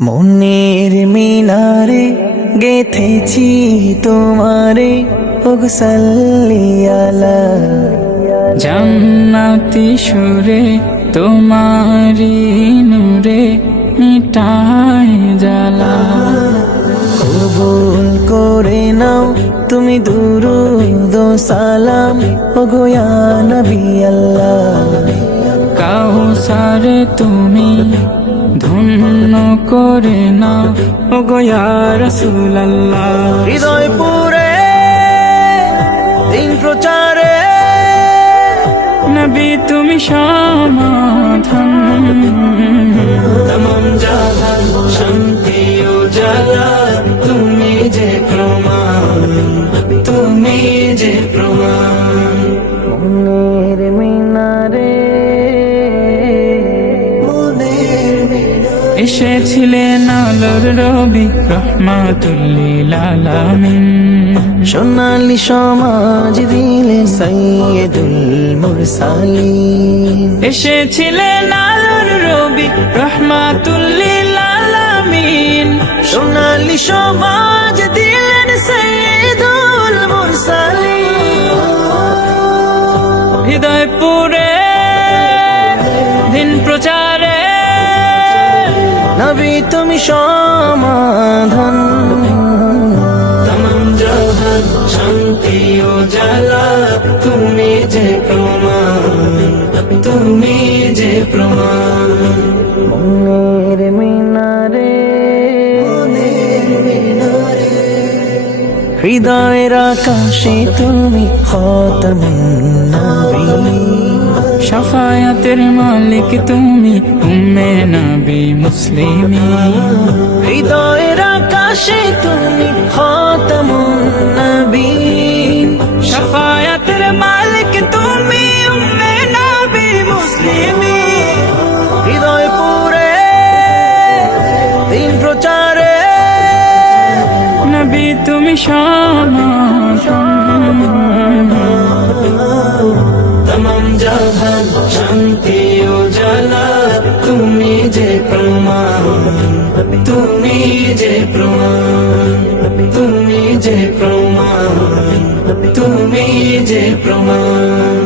মনের মিনারে গেথেছি তোমারে ওগসাল্লিয়ালা জান্নাতি সুরে তোমারি নূরে মিটাই জ্বালা। কবুল করে নাও তুমি দুরুদ সালাম ওগোয়া নবী আল্লাহ। কাউসারে তুমি ধন্য করে না। ও গয়া রসুল্লাহ হৃদয় পুরে দিন প্রচারে। নবী তুমি সমাধান। তমাম জাহান শান্তি ও জালা এসেছিলেন আলোর রবি রহমাতুল্লিল আলামিন সোনালি সমাজ দিলেন সৈয়দুল মুরসালিন। এসেছিলেন আলোর রবি রহমাতুল্লিল আলামিন সোনালি সমাজ দিলেন সৈয়দুল মুরসালিন। হৃদয় নবী তুমি সমাধান। তমাম জাহান শান্তি ও জালা তুমি যে প্রমাণ তুমি যে প্রমাণ। মনের মিনারে হৃদয়ের আকাশে তুমি খতমুন নবী। শাফায়াতের মালিক তুমি উম্মে নবী। মুসলিমি। হৃদয়ের আকাশে তুমি খতমুন নবী। শাফায়াতের মালিক তুমি উম্মে নবী মুসলিমি। হৃদয় পুরে দিন প্রচারে। নবী তুমি সমাধান তমাম জাহান শান্তি। তুমি যে প্রমাণ তুমি যে প্রমাণ তুমি যে প্রমাণ।